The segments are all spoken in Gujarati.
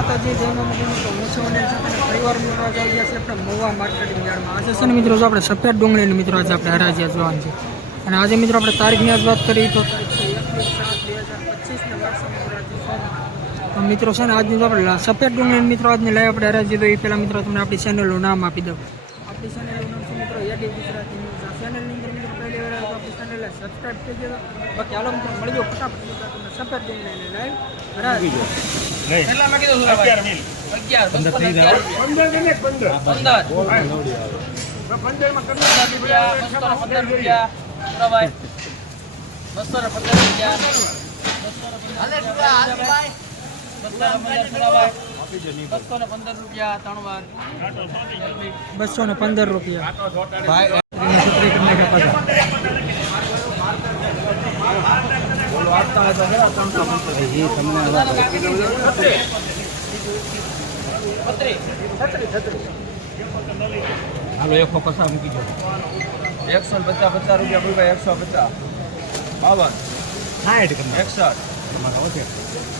માતાજી જય મા મોગલ મિત્રો હું છું અને સાથે પરિવાર આવી છે મિત્રો, જો આપણે સફેદ ડુંગળીની મિત્રો આજે આપણે હરાજીયા જોવાનું છે અને આજે મિત્રો, આપણે તારીખની આજ વાત કરીએ તો. તો મિત્રો છે ને આજની આપણે સફેદ ડુંગળીની મિત્રો આજની લાઈવ આપણે હરાજી તો એ પહેલાં મિત્રો તમને આપણી ચેનલનું નામ આપી દઉં આપણી ચેનલનું મિત્રો ગુજરાતી ન્યૂઝ આ ચેનલની અંદર મિત્રો પહેલી વાર આપણી ચેનલને સબસ્ક્રાઈબ કરી દેજો. બાકી હાલો મિત્રો મળી જાઓ ફટાફટ મિત્રો તમને સફેદ ડુંગળીની લાઈવ હરાજી કેટલામાં કીધું સુરાભાઈ? અગિયાર, બસો. ને અગિયાર રૂપિયા. પંદર. પંદર રૂપિયા, બસો ને પંદર રૂપિયા. બસો ને પંદર રૂપિયા. બસો ને પંદર સુરાભાઈ. બસો ને પંદર રૂપિયા ત્રણ વાર. બસો ને પંદર રૂપિયા. હાલો એકસો પચાસ મૂકી દો. એકસો ને પચાસ પચાસ રૂપિયા બોલભાઈ એકસો પચાસ. બાવન. એકસઠ.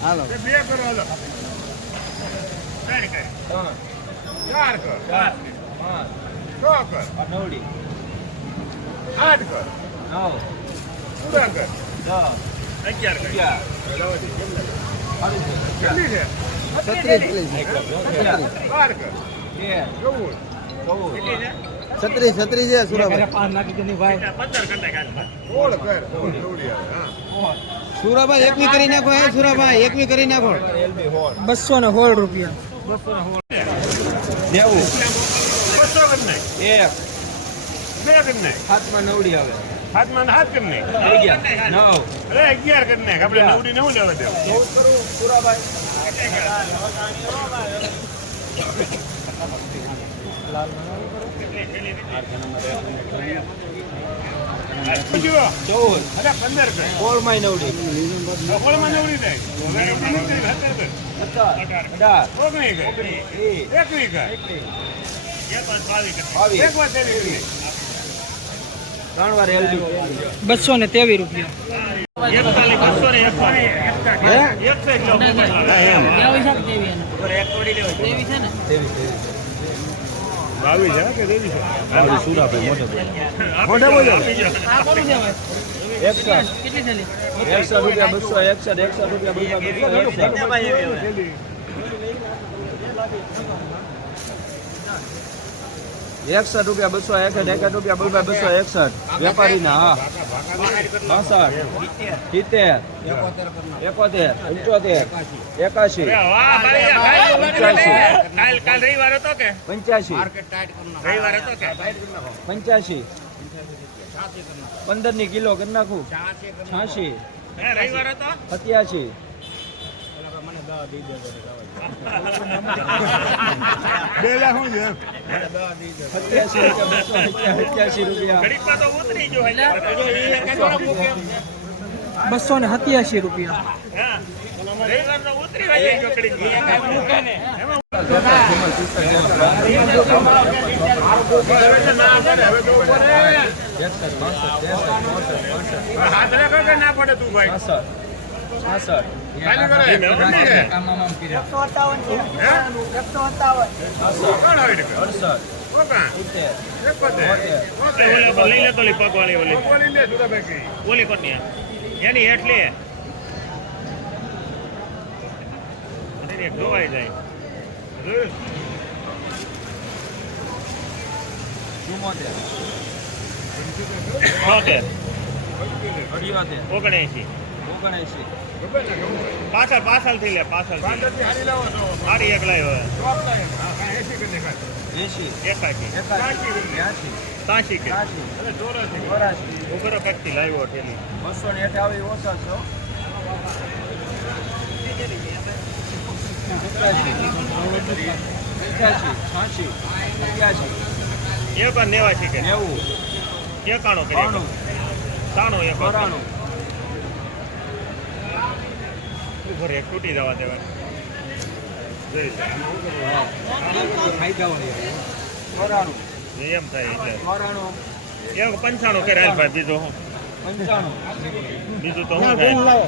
હાલો ત્રણ ચાર પાંચ નવડી નવ દસ અગિયાર છત્રીસ પ્લીઝ તેર ચૌદ છત્રીસ છત્રીસ છે સુરાભાઈ છત્રી છે સુરાભાઈ. એકવી કરી નાખો હે સુરાભાઈ એકવી કરી નાખો. એલબી રૂપિયા. બસો ને હોળ રૂપિયા નેવું એક હાથમાં નવડી આવે. હાથમાં હાથ કરી નાખ. અગિયાર. નવ. અરે અગિયાર કરી નાખ આપણે નવડી નવ લેવા દેવું. કરું સુરાભાઈ. નવડી નવડી વીસ એકવી કર એકવીસ એક વાર તેવીસ. ત્રણ બસો ને ત્રેવીસ રૂપિયા એકસો. બાવીસ હે કે. આપી જાઓ. એકસઠ એકસઠ રૂપિયા બસો એકસઠ એકસો રૂપિયા બસો એકસઠ રૂપિયા બસો એકસઠ એકસઠ રૂપિયા બસો બસો એકસઠ. વેપારીના હા. બાસઠ. સિત્તેર. એકોતેર પંચોતેર એકાશી. પંચ્યાસી. કાલ- કાલ રવિવાર હતો કે? પંચ્યાસી. પંદરની કિલો કરી નાખું. છાસી સત્યાસી. બે લાખ હું છે? સત્યાસી રૂપિયા. બસો ને સત્યાસી રૂપિયા. ના? પડે તું ભાઈ. હે. હે? કોણ આવી રહ્યું? અડસઠ કોકા? સિત્તેર એકોતેર. ઓકે, ઓલી ઉપર લઈ લે તો ઓલી પગવાળી ઓલી. ઓલી કોની આ? એની હેઠલી હે. અરે, એક ધોવાઈ જાય જોયું? ચુમ્મોતેર છોતેર, અઢિયોતેર ઓગણએંશી. ઓગણએંશી પાછળ પાછળથી લે પાછળથી સારી એક લાવ્યો એસી એકાશી. સાચી કે. ઉભરો કચ્છી લાવ્યો ઠેલી. બસો ને હેઠ આવી ઓછા છો. છ્યાસી પણ નેવાસી કે. નેવું. એકાણું કે બાણું. સાણું ચોરાણું એક તૂટી જવા દેવાય જોઈ લે. એમ થાય એટલે. પંચાણું કરે હાલ ભાઈ? બીજું હું પંચાણું. બીજું તો હું થાય?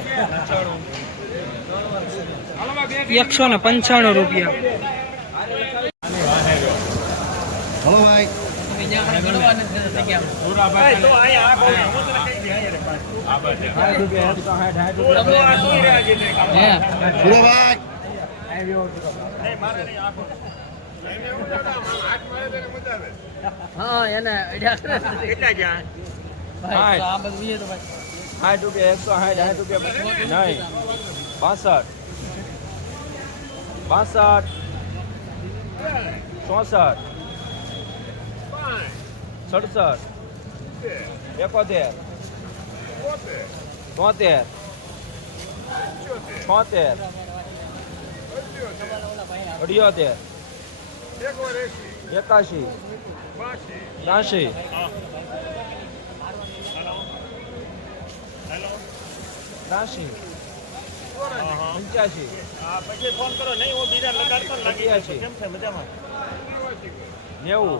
એકસો ને પંચાણું રૂપિયા. હલો ભાઈ. હું એને આ બધું તો ભાઈ. સાઠ રૂપિયા એકસો સાઠ સાઠ રૂપિયા નહીં. બાસઠ. બાસઠ. ચોસઠ. સડસઠ. એકોતેર. તોતેર છોતેર અઢિયોતેર એકાશી હા, હા. પંચ્યાસી હા, પછી ફોન કરો નહીં હું બીજા લગાડતો લાગી ગયા છે કેમ છે મજામાં નેવું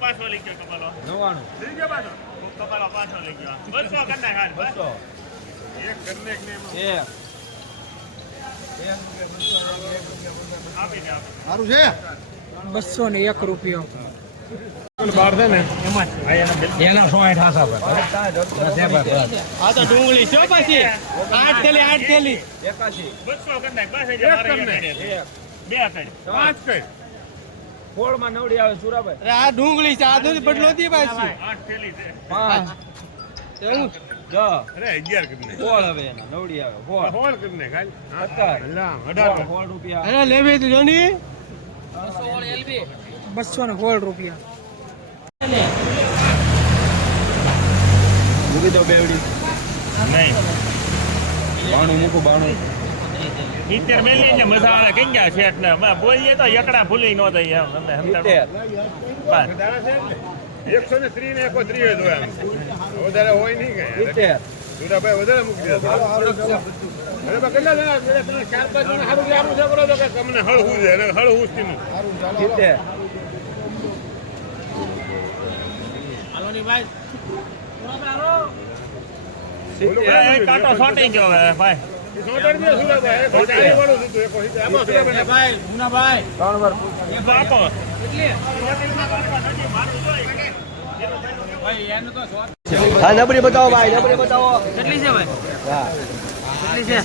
પાછો લઈ ગયો કપાલો. પાછો? લઈ ગયો. બસો કરી નાખ બસ. બસો. એક કરી નાખ ને એમાં. એક. આપી છે બસો ને એક રૂપિયો આ તો ડુંગળી છે પછી. આઠ થેલી આઠ થેલી. એકાશી બસો કરી નાખ બસ એટલે મારે અહીંયા એક બે પાંચ કરી ફોળમાં નવડી આવે સુરાભાઈ. આ ડુંગળી છે આ દૂધ બદલો દી પાછી. આઠ થેલી છે. પાંચ. અરે નાખ. ફોળ હવે એના નવડી આવે. ફોળ. હોળ કરી નાખ હાલ. સત્તર. અઢાર. ફોળ, ફોળ રૂપિયા. અરે લેવી તો જોની? બસો વાળી એલબી બસો ને સોળ રૂપિયા. મૂકી દો બેવડી. નહીં. બાણું મૂકું બાણું. સિત્તેર મેલી એટલે મસાલા કઈ ગયા છે એટલે બોલીએ તો એકડા ભૂલી ન દઈએ એમ. અમે એકસો ને ત્રીસ ને એકો ત્રીસ હોય એમ. વધારે હોય નહીં વધારે મૂકી દે. કેટલા જણા ચાર પાંચ જણા તો કે તમને હળવું છે અને હળવું સિત્તેર. ભાઈ, કાંટો છોટી ગયો હવે ભાઈ. હા નબળી બતાવો ભાઈ નબળી બતાવો. કેટલી છે ભાઈ? હા. કેટલી છે?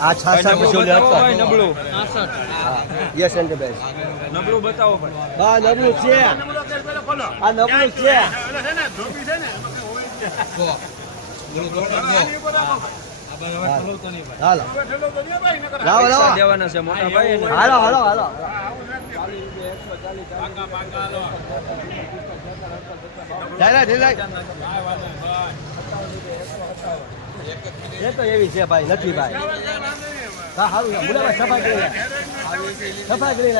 આ છાસા નબળું યસ એન્ડ નબળું બતાવો ભાઈ હા નબળું છે. આ નબળું છે. હાલો. હાલો હાલો હાલો. ઢેલાય ઢેલાય એ તો એવી છે ભાઈ નથી ભાઈ હા સારું છે મુનાભાઈ સફાઈ કરી લે સફાઈ કરી.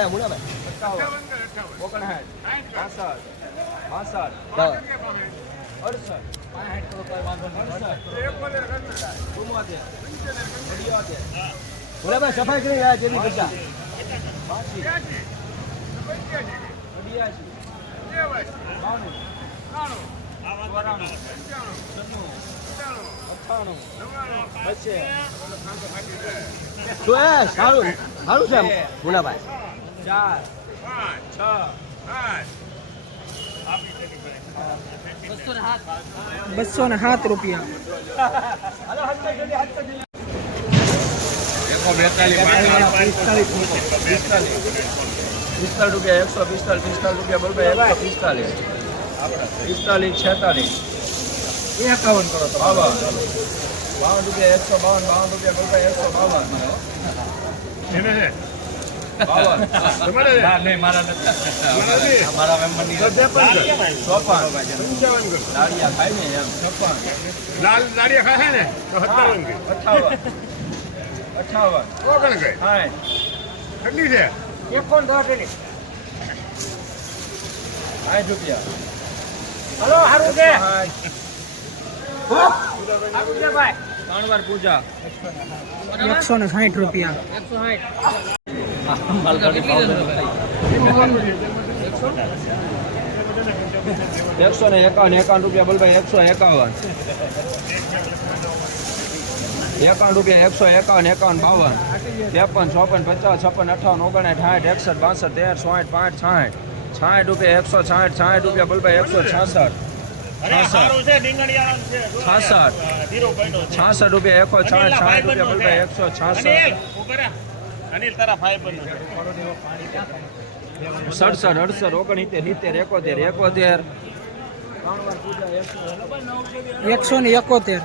અડસઠ ચુમ્મોતેર અઢિયોતેર સફાઈ કરી રહ્યા જેની બધા અઢિયાસી બાણું ચોરાણું અઠ્ઠાણું પચીસ તો એ સારું સારું છે મુનાભાઈ ચાર પાંચ, છ આઠ. આપી દે ભાઈ. બસો ને સાત બસો ને સાત રૂપિયા એકસો બેતાલીસ પિસ્તાલીસ પિસ્તાલીસ રૂપિયા એકસો પિસ્તાલીસ પિસ્તાલીસ રૂપિયા બોલ ભાઈ એકસો પિસ્તાલીસ પિસ્તાલીસ છેતાલીસ એકાવન કરો તો બાવન. બાવન રૂપિયા એકસો બાવન બાવન રૂપિયા બોલ એકસો બાવન. કેટલી છે? સાઠ રૂપિયા હલો સારું છે. ત્રણ વાર પૂજા એકસો ને સાઠ રૂપિયા. એકસો સાઠ એકસો ને એકાવન એકાવન રૂપિયા બોલ ભાઈ, એકસો એકાવન. એકાવન રૂપિયા એકસો એકાવન એકાવન બાવન. ત્રેપન, ચોપન, પચાસ, છપ્પન, અઠાવન, ઓગણસાઠ, સાઠ, એકસઠ, બાસઠ, તેર સોઠ પાંચ છાઠ છાઠ રૂપિયા એકસો છાઠ છાઠ રૂપિયા બોલ ભાઈ, એકસો છાસઠ. છાસઠ. છાસઠ. છાસઠ રૂપિયા એકસો છાઠ રૂપિયા એકસો છાસઠ. સડસઠ અડસઠ ઓગણસિત્તેર સિત્તેર એકોતેર એકોતેર. એકસો ને એકોતેર.